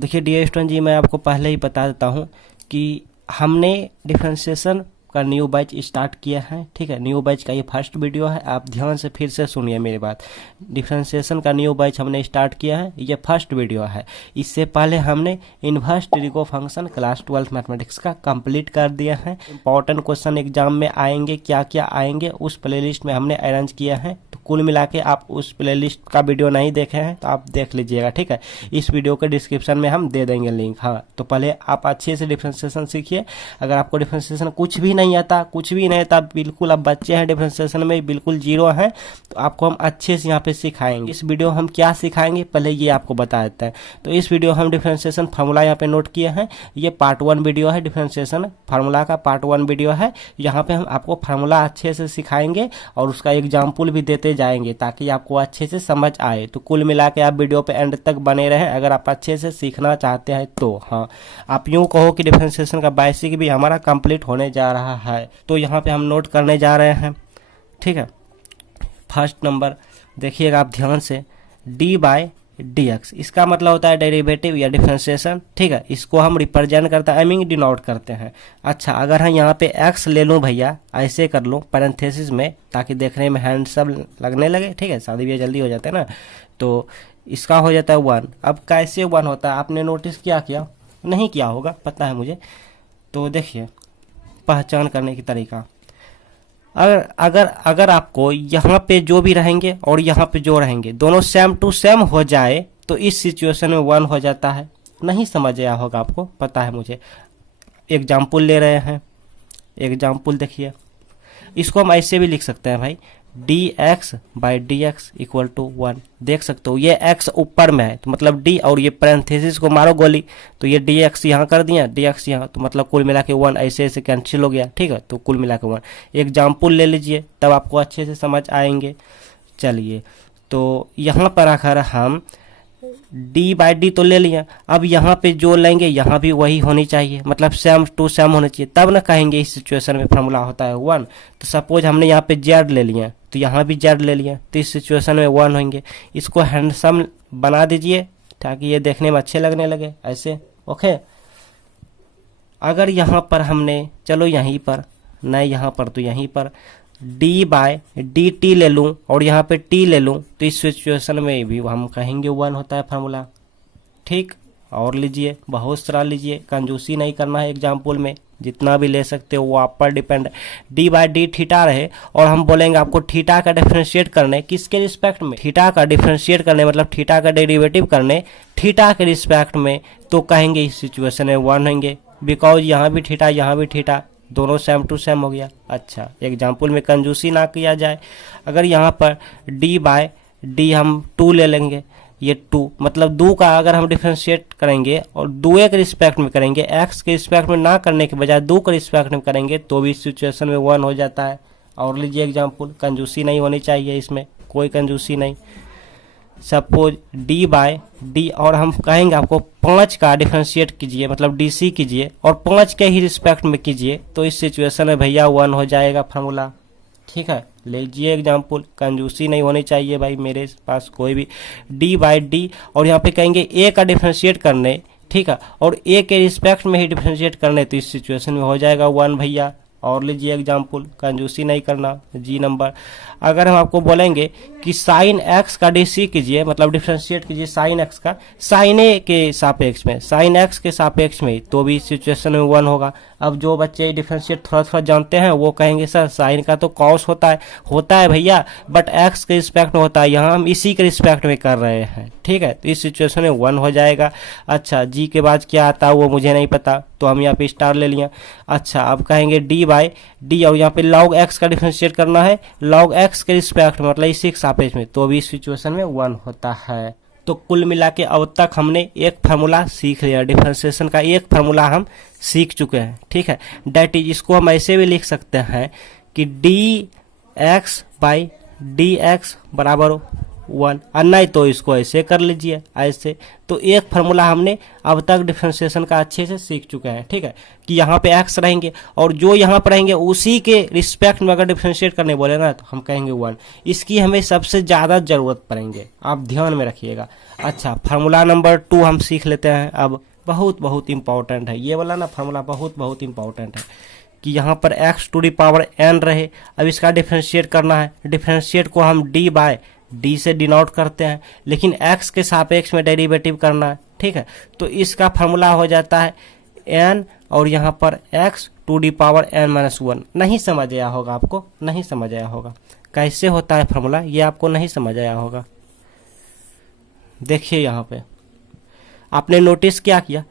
देखिए dear student जी, मैं आपको पहले ही बता देता हूँ कि हमने डिफरेंशिएशन का न्यू बैच स्टार्ट किया है। ठीक है, न्यू बैच का ये फर्स्ट वीडियो है। आप ध्यान से फिर से सुनिए मेरी बात। डिफरेंशिएशन का न्यू बैच हमने स्टार्ट किया है, ये फर्स्ट वीडियो है। इससे पहले हमने inverse trigo function class 12 mathematics का कंप्लीट कर दिया है। इंपॉर्टेंट क्वेश्चन एग्जाम में आएंगे, क्या क्या आएंगे उस प्लेलिस्ट में हमने अरेंज किया है। तो कुल मिला के आप उस प्लेलिस्ट का वीडियो नहीं देखे हैं तो आप देख लीजिएगा। ठीक है, इस वीडियो के डिस्क्रिप्शन में हम दे देंगे लिंक। हाँ, तो पहले आप अच्छे से डिफरेंशिएशन सीखिए। अगर आपको डिफरेंशिएशन कुछ भी नहीं आता, कुछ भी नहीं आता, बिल्कुल आप बच्चे हैं, डिफरेंशिएशन में बिल्कुल जीरो हैं, तो आपको हम अच्छे से यहाँ पे सिखाएंगे। इस वीडियो हम क्या सिखाएंगे पहले ये आपको बता देते हैं। तो इस वीडियो हम डिफरेंशिएशन फार्मूला यहाँ पे नोट किए हैं। ये पार्ट 1 वीडियो है, डिफरेंशिएशन फार्मूला का पार्ट 1 वीडियो है। यहाँ पे हम आपको फार्मूला अच्छे से सिखाएंगे और उसका एग्जाम्पल भी देते जाएंगे ताकि आपको अच्छे से समझ आए। तो कुल मिला के आप वीडियो पे एंड तक बने रहें अगर आप अच्छे से सीखना चाहते हैं तो। हाँ, आप यूँ कहो कि डिफरेंशिएशन का बेसिक भी हमारा कंप्लीट होने जा रहा है। तो यहाँ पे हम नोट करने जा रहे हैं। ठीक है, फर्स्ट नंबर देखिएगा आप ध्यान से, डी बाय डी एक्स, इसका मतलब होता है डेरिवेटिव या डिफरेंशिएशन। ठीक है, इसको हम रिप्रेजेंट करते हैं, आई मीन डिनोट करते हैं। अच्छा, अगर हम यहाँ पे एक्स ले लूँ भैया, ऐसे कर लूँ पैरेंथेसिस में ताकि देखने में हैंडसम लगने लगे। ठीक है, शादी ब्याह जल्दी हो जाता है ना, तो इसका हो जाता है 1। अब कैसे 1 होता है आपने नोटिस किया नहीं किया होगा, पता है मुझे। तो देखिए पहचान करने की तरीका, अगर आपको यहाँ पे जो भी रहेंगे और यहाँ पे जो रहेंगे दोनों सेम टू सेम हो जाए तो इस सिचुएशन में 1 हो जाता है। नहीं समझ आया होगा आपको, पता है मुझे। एग्जाम्पल ले रहे हैं, एग्जाम्पल देखिए, इसको हम ऐसे भी लिख सकते हैं भाई, d x by d x equal to 1। देख सकते हो ये x ऊपर में है तो मतलब d, और ये पैरेंथेसिस को मारो गोली तो ये डी एक्स यहाँ कर दिया, डी एक्स यहाँ, तो मतलब कुल मिला के 1 ऐसे ऐसे कैंसिल हो गया। ठीक है, तो कुल मिला के 1। एग्जाम्पल ले लीजिए तब आपको अच्छे से समझ आएंगे। चलिए, तो यहाँ पर आकर हम d बाई डी तो ले लिया, अब यहाँ पे जो लेंगे यहाँ भी वही होनी चाहिए, मतलब सेम टू सेम होना चाहिए, तब ना कहेंगे इस सिचुएशन में फार्मूला होता है 1। तो सपोज हमने यहाँ पे z ले लिया तो यहाँ भी z ले लिया, तो इस सिचुएशन में 1 होंगे। इसको हैंडसम बना दीजिए ताकि ये देखने में अच्छे लगने लगे, ऐसे। ओके, अगर यहाँ पर हमने, चलो यहीं पर नहीं, यहाँ पर तो यहीं पर d बाय डी टी ले लूँ और यहाँ पे t ले लूँ तो इस सिचुएशन में भी हम कहेंगे 1 होता है फार्मूला। ठीक, और लीजिए, बहुत सारा लीजिए, कंजूसी नहीं करना है एग्जाम्पल में, जितना भी ले सकते हो वो आप पर डिपेंड है। डी बाई डी थीटा रहे और हम बोलेंगे आपको थीटा का डिफरेंशिएट करने, किसके रिस्पेक्ट में? थीटा का डिफरेंशिएट करने, मतलब थीटा का डेरिवेटिव करने थीटा के रिस्पेक्ट में, तो कहेंगे इस सिचुएशन में 1 होंगे, बिकॉज यहाँ भी थीटा यहाँ भी थीटा, दोनों सेम टू सेम हो गया। अच्छा, एग्जाम्पल में कंजूसी ना किया जाए। अगर यहाँ पर d बाय डी हम 2 ले लेंगे, ये 2 मतलब 2 का अगर हम डिफरेंशिएट करेंगे और 2 के रिस्पेक्ट में करेंगे, x के रिस्पेक्ट में ना करने के बजाय 2 के रिस्पेक्ट में करेंगे तो भी सिचुएशन में 1 हो जाता है। और लीजिए एग्जाम्पल, कंजूसी नहीं होनी चाहिए इसमें, कोई कंजूसी नहीं। सपोज d बाय डी और हम कहेंगे आपको 5 का डिफरेंशिएट कीजिए, मतलब डी कीजिए और 5 के ही रिस्पेक्ट में कीजिए, तो इस सिचुएशन में भैया 1 हो जाएगा फार्मूला। ठीक है, लीजिए एग्जाम्पल, कंजूसी नहीं होनी चाहिए भाई मेरे पास कोई भी। d बाई डी और यहाँ पे कहेंगे a का डिफरेंशिएट करने, ठीक है, और a के रिस्पेक्ट में ही डिफरेंशिएट करने, तो इस सिचुएशन में हो जाएगा 1 भैया। और लीजिए एग्जाम्पल, कंजूसी नहीं करना। जी नंबर, अगर हम आपको बोलेंगे कि साइन x का डी कीजिए, मतलब डिफरेंशिएट कीजिए साइन x का साइन ए के सापेक्ष में, साइन x के सापेक्ष में, तो भी सिचुएशन में 1 होगा। अब जो बच्चे डिफरेंशिएट थोड़ा थोड़ा जानते हैं वो कहेंगे सर साइन का तो कॉस होता है भैया, बट x के रिस्पेक्ट में होता है, यहाँ हम इसी के रिस्पेक्ट में कर रहे हैं। ठीक है, तो इस सिचुएशन में 1 हो जाएगा। अच्छा, जी के बाद क्या आता है वो मुझे नहीं पता, तो हम यहाँ पे स्टार ले लिया। अच्छा, अब कहेंगे d बाई डी और यहाँ पे log x का डिफरेंशिएट करना है log x के रिस्पेक्ट में, मतलब इसी के सापेक्ष में, तो भी इस सिचुएशन में 1 होता है। तो कुल मिला के अब तक हमने एक फार्मूला सीख लिया, डिफरेंशिएशन का एक फार्मूला हम सीख चुके हैं। ठीक है, डेट इज, इसको हम ऐसे भी लिख सकते हैं कि D x by d x बराबर 1, और नहीं तो इसको ऐसे कर लीजिए ऐसे। तो एक फार्मूला हमने अब तक डिफरेंशिएशन का अच्छे से सीख चुके हैं, ठीक है, कि यहाँ पे x रहेंगे और जो यहाँ पर रहेंगे उसी के रिस्पेक्ट में अगर डिफरेंशिएट करने बोले ना तो हम कहेंगे 1। इसकी हमें सबसे ज़्यादा ज़रूरत पड़ेंगे, आप ध्यान में रखिएगा। अच्छा, फार्मूला नंबर 2 हम सीख लेते हैं अब। बहुत इंपॉर्टेंट है ये वाला ना फार्मूला, बहुत इंपॉर्टेंट है कि यहाँ पर x to the power n रहे। अब इसका डिफरेंशिएट करना है, डिफरेंशिएट को हम d से डिनोट करते हैं, लेकिन x के सापेक्ष में डेरिवेटिव करना है, ठीक है। तो इसका फार्मूला हो जाता है n और यहाँ पर x to the power n-1। नहीं समझ आया होगा आपको, नहीं समझ आया होगा कैसे होता है फार्मूला, ये आपको नहीं समझ आया होगा। देखिए यहाँ पे आपने नोटिस क्या किया,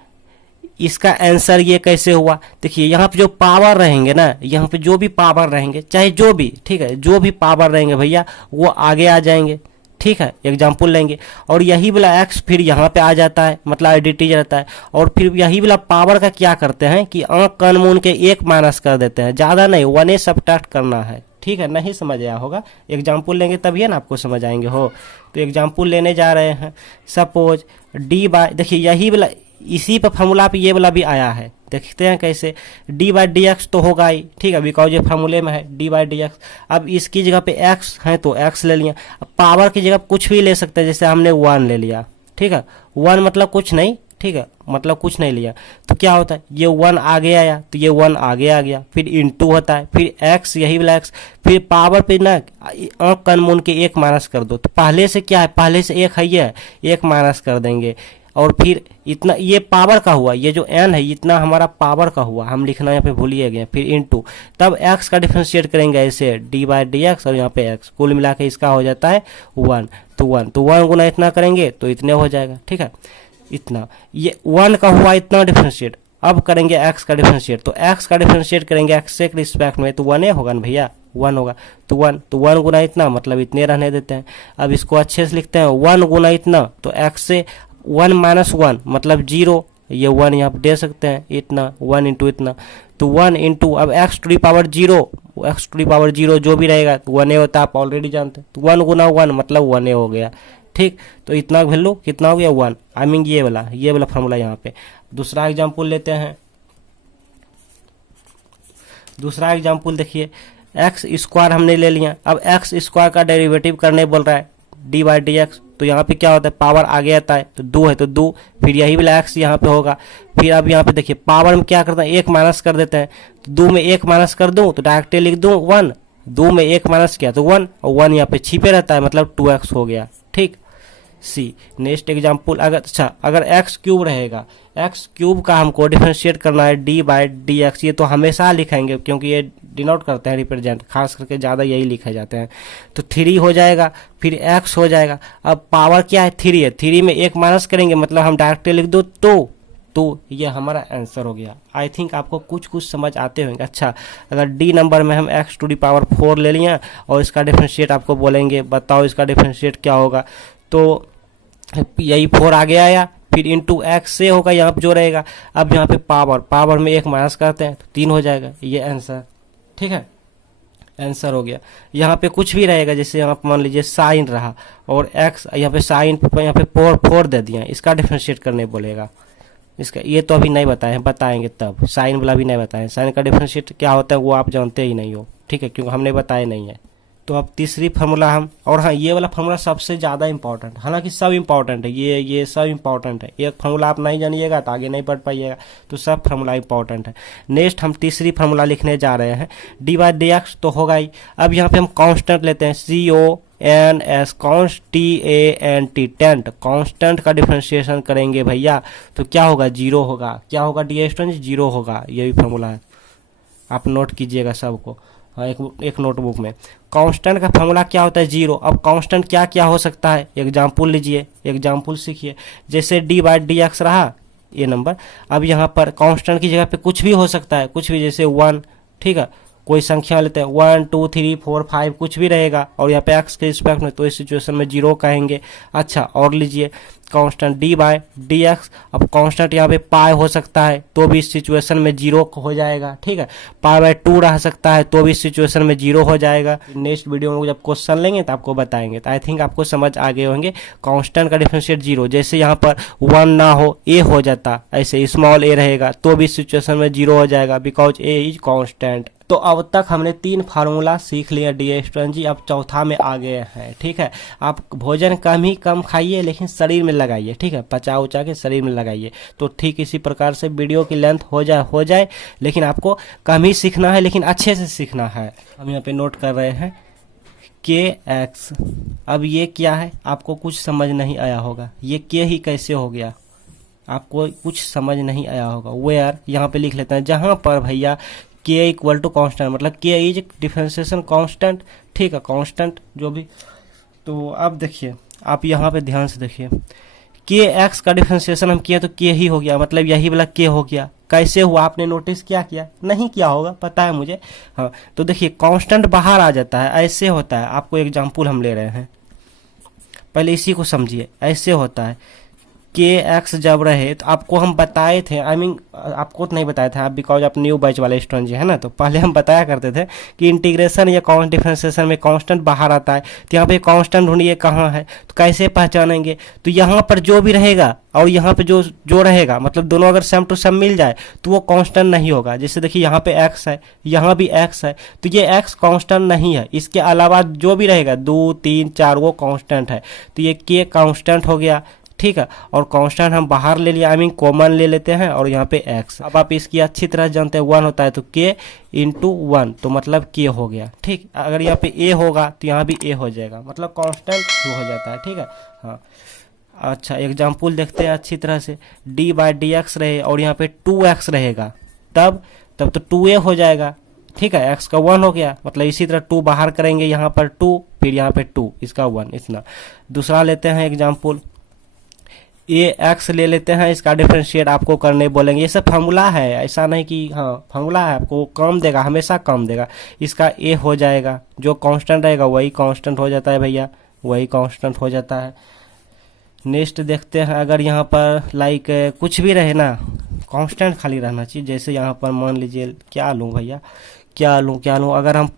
इसका आंसर ये कैसे हुआ। देखिए यहाँ पे जो पावर रहेंगे ना, यहाँ पे जो भी पावर रहेंगे चाहे जो भी, ठीक है, जो भी पावर रहेंगे भैया वो आगे आ जाएंगे, ठीक है। एग्जाम्पल लेंगे और यही वाला x फिर यहाँ पे आ जाता है, मतलब एडिटिव रहता है। और फिर यही वाला पावर का क्या करते हैं कि आँख कान मून के 1 माइनस कर देते हैं, ज़्यादा नहीं 1 सब्ट्रैक्ट करना है, ठीक है। नहीं समझ आया होगा, एग्जाम्पल लेंगे तभी ना आपको समझ आएंगे हो। तो एग्जाम्पल लेने जा रहे हैं, सपोज देखिए यही वाला इसी पर फार्मूला पे ये वाला भी आया है, देखते हैं कैसे। d/dx तो होगा ही, ठीक है, बिकॉज ये फार्मूले में है d/dx। अब इसकी जगह पे x है तो x ले लिया, अब पावर की जगह कुछ भी ले सकते हैं, जैसे हमने 1 ले लिया, ठीक है। 1 मतलब कुछ नहीं, ठीक है, मतलब कुछ नहीं लिया तो क्या होता है, ये 1 आगे आया तो ये 1 आगे आ गया, फिर इंटू होता है, फिर x यही वाला x, फिर पावर पे ना आँख कान मून के 1 माइनस कर दो। तो पहले से क्या है, पहले से 1 है, ये 1 माइनस कर देंगे और फिर इतना ये पावर का हुआ, ये जो n है इतना हमारा पावर का हुआ, हम लिखना यहाँ पे भूलिए गए, फिर इनटू तब x का डिफरेंशिएट करेंगे ऐसे d/dx और यहाँ पे x, कुल मिला के इसका हो जाता है 1। तो 1 गुना इतना करेंगे तो इतने हो जाएगा, ठीक है। इतना ये 1 का हुआ इतना डिफरेंशिएट, अब करेंगे x का डिफरेंशिएट, तो x का डिफरेंशिएट करेंगे x से रिस्पेक्ट में तो 1 होगा ना भैया, 1 होगा। तो 1 गुना इतना मतलब इतने रहने देते हैं। अब इसको अच्छे से लिखते हैं, 1 गुना इतना तो x से 1 - 1 मतलब 0, ये 1 यहाँ पे दे सकते हैं, इतना 1 इंटू इतना, तो 1 इंटू अब x टू दी पावर 0 जो भी रहेगा तो 1 होता है, आप ऑलरेडी जानते हैं। तो 1 गुना 1 मतलब 1 हो गया, ठीक। तो इतना वैल्यू कितना हो गया 1, आई मीन ये वाला फार्मूला यहाँ पे। दूसरा एग्जाम्पल लेते हैं, दूसरा एग्जाम्पल देखिए, एक्स स्क्वायर हमने ले लिया। अब एक्स स्क्वायर का डेरिवेटिव करने बोल रहा है d/dx, तो यहाँ पे क्या होता है, पावर आगे आता है तो 2 है तो 2, फिर यही वाला एक्स यहाँ पे होगा। फिर अब यहाँ पे देखिए पावर में क्या करता है, 1 माइनस कर देते हैं, तो 2 में 1 माइनस कर दूँ तो डायरेक्टली लिख दूँ 1, 2 में 1 माइनस किया तो 1, और 1 यहाँ पे छिपे रहता है मतलब 2x हो गया, ठीक। सी नेक्स्ट एग्जाम्पल, अगर एक्स क्यूब रहेगा, एक्स क्यूब का हमको डिफरेंशिएट करना है d/dx, ये तो हमेशा लिखेंगे क्योंकि ये डिनोट करते हैं रिप्रेजेंट, खास करके ज़्यादा यही लिखे जाते हैं। तो 3 हो जाएगा, फिर x हो जाएगा। अब पावर क्या है, 3 है, 3 में 1 माइनस करेंगे मतलब हम डायरेक्टली लिख दो 2, तो ये हमारा आंसर हो गया। आई थिंक आपको कुछ समझ आते होंगे। अच्छा, अगर डी नंबर में हम x टू दी पावर 4 ले लिया और इसका डिफरेंशिएट आपको बोलेंगे, बताओ इसका डिफरेंशिएट क्या होगा, तो यही 4 आगे आया, फिर इंटू एक्स से होगा यहाँ पे जो रहेगा। अब यहाँ पे पावर में 1 माइनस करते हैं तो 3 हो जाएगा, ये आंसर, ठीक है, आंसर हो गया। यहाँ पे कुछ भी रहेगा, जैसे यहाँ पे मान लीजिए साइन रहा और एक्स, यहाँ पे साइन यहाँ पे 4 दे दिया, इसका डिफरेंशिएट करने बोलेगा। इसका ये तो अभी नहीं बताएंगे तब, साइन वाला भी नहीं बताएं, साइन का डिफरेंशिएट क्या होता है वो आप जानते ही नहीं हो, ठीक है, क्योंकि हमने बताया नहीं है। तो अब तीसरी फार्मूला हम, और हाँ ये वाला फार्मूला सबसे ज़्यादा इंपॉर्टेंट, हालांकि सब इंपॉर्टेंट है, ये सब इंपॉर्टेंट है। एक फार्मूला आप नहीं जानिएगा तो आगे नहीं बढ़ पाइएगा, तो सब फार्मूला इंपॉर्टेंट है। नेक्स्ट हम तीसरी फार्मूला लिखने जा रहे हैं, d/dx तो होगा ही। अब यहाँ पे हम कांस्टेंट लेते हैं, CONS टेंट, कांस्टेंट का डिफरेंशिएशन करेंगे भैया तो क्या होगा, 0 होगा। क्या होगा डियर स्टूडेंट, 0 होगा, ये भी फार्मूला है, आप नोट कीजिएगा सबको, हाँ एक नोटबुक में। कांस्टेंट का फार्मूला क्या होता है, 0। अब कांस्टेंट क्या क्या हो सकता है, एग्जाम्पल लीजिए, एग्जाम्पल सीखिए। जैसे d/dx रहा ये नंबर, अब यहाँ पर कांस्टेंट की जगह पे कुछ भी हो सकता है, कुछ भी, जैसे 1, ठीक है, कोई संख्या लेते हैं 1 2 3 4 5 कुछ भी रहेगा और यहाँ पे एक्स के रिस्पेक्ट में, तो इस सिचुएशन में 0 कहेंगे। अच्छा और लीजिए constant d by d x. अब कांस्टेंट यहाँ पे पाई हो सकता है तो भी इस सिचुएशन में 0 हो जाएगा, ठीक है। पाई बाय 2 रह सकता है तो भी इस सिचुएशन में 0 हो जाएगा। नेक्स्ट वीडियो में जब क्वेश्चन लेंगे तो आपको बताएंगे। तो आई थिंक आपको समझ आ गए होंगे कांस्टेंट का डिफरेंशिएट 0, जैसे यहाँ पर 1 ना हो ए हो जाता, ऐसे स्मॉल ए रहेगा तो भी इस सिचुएशन में 0 हो जाएगा बिकॉज ए इज कांस्टेंट। तो अब तक हमने 3 फार्मूला सीख लिया डियर स्टूडेंट जी, अब चौथा में आ गए हैं, ठीक है। आप भोजन कम खाइए लेकिन शरीर में लगाइए, ठीक है, पचा उचा के शरीर में लगाइए। तो ठीक इसी प्रकार से वीडियो की लेंथ हो जाए लेकिन आपको कम ही सीखना है लेकिन अच्छे से सीखना है। हम यहाँ पे नोट कर रहे हैं के एक्स। अब ये क्या है आपको कुछ समझ नहीं आया होगा, ये के ही कैसे हो गया आपको कुछ समझ नहीं आया होगा। वेयर यहाँ पे लिख लेते हैं, जहाँ पर भैया के इक्वल टू कॉन्स्टेंट, मतलब के इज डिफरेंशिएशन कांस्टेंट, ठीक है, कांस्टेंट जो भी। तो अब देखिए आप यहाँ पे ध्यान से देखिए, के एक्स का डिफरेंशिएशन हम किया तो के ही हो गया, मतलब यही वाला के हो गया। कैसे हुआ आपने नोटिस किया नहीं किया होगा, पता है मुझे। हाँ तो देखिए कांस्टेंट बाहर आ जाता है, ऐसे होता है। आपको एग्जांपल हम ले रहे हैं, पहले इसी को समझिए। ऐसे होता है के एक्स जब रहे तो आपको हम बताए थे, आपको तो नहीं बताया था आप, बिकॉज आप न्यू बैच वाले स्टूडेंट जी है ना, तो पहले हम बताया करते थे कि इंटीग्रेशन या डिफरेंशिएशन में कांस्टेंट बाहर आता है। तो यहाँ पे कांस्टेंट ढूंढिए कहाँ है, तो कैसे पहचानेंगे, तो यहाँ पर जो भी रहेगा और यहाँ पे जो रहेगा, मतलब दोनों अगर सेम टू सेम मिल जाए तो वो कांस्टेंट नहीं होगा। जैसे देखिए यहाँ पे एक्स है, यहाँ भी एक्स है, तो ये एक्स कांस्टेंट नहीं है। इसके अलावा जो भी रहेगा 2 3 4 वो कांस्टेंट है। तो ये के कांस्टेंट हो गया, ठीक है। और कांस्टेंट हम बाहर ले लिया, कॉमन ले लेते हैं, और यहाँ पे एक्स। अब आप इसकी अच्छी तरह जानते हैं 1 होता है तो के इंटू 1, तो मतलब के हो गया, ठीक। अगर यहाँ पे ए होगा तो यहाँ भी ए हो जाएगा, मतलब कांस्टेंट हो जाता है, ठीक है। हाँ अच्छा एग्जाम्पल देखते हैं अच्छी तरह से। डी बाय डी एक्स रहे और यहाँ पे 2x रहेगा, तब तो 2a हो जाएगा, ठीक है। x का 1 हो गया, मतलब इसी तरह 2 बाहर करेंगे, यहाँ पर 2, फिर यहाँ पे 2, इसका 1, इतना। दूसरा लेते हैं एग्जाम्पल, ए एक्स ले लेते हैं, इसका डिफरेंशिएट आपको करने बोलेंगे। ये सब फार्मूला है, ऐसा नहीं कि हाँ फार्मूला है, आपको कम देगा, हमेशा कम देगा। इसका ए हो जाएगा, जो कांस्टेंट रहेगा वही कांस्टेंट हो जाता है भैया, वही कांस्टेंट हो जाता है। नेक्स्ट देखते हैं, अगर यहाँ पर लाइक कुछ भी रहे ना, कांस्टेंट खाली रहना चाहिए। जैसे यहाँ पर मान लीजिए क्या लूँ भैया, क्या लूँ, अगर हम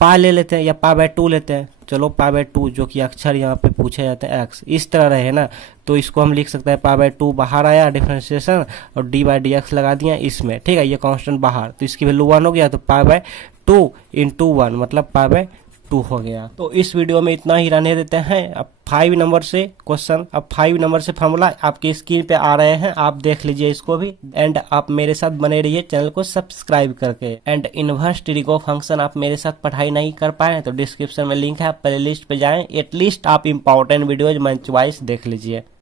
पाई ले लेते हैं या पाई बाय 2 लेते हैं, चलो पाई बाय 2 जो कि अक्षर यहाँ पे पूछे जाते हैं एक्स, इस तरह रहे ना, तो इसको हम लिख सकते हैं पाई बाय 2 बाहर आया डिफरेंशिएशन और डी बाय डी एक्स लगा दिया इसमें, ठीक है। ये कांस्टेंट बाहर, तो इसकी वैल्यू 1 हो गया, तो पाई बाय 2 इंटू 1 मतलब पाई बाय 2 हो गया। तो इस वीडियो में इतना ही रहने देते हैं। अब 5 नंबर से क्वेश्चन, अब 5 नंबर से फॉर्मूला आपकी स्क्रीन पे आ रहे हैं, आप देख लीजिए इसको भी। एंड आप मेरे साथ बने रहिए चैनल को सब्सक्राइब करके। एंड इनवर्स ट्रिगो फंक्शन आप मेरे साथ पढ़ाई नहीं कर पाए तो डिस्क्रिप्शन में लिंक है, आप प्ले लिस्ट पे जाएं, एटलीस्ट आप इंपॉर्टेंट वीडियोज मंच वाइज देख लीजिए।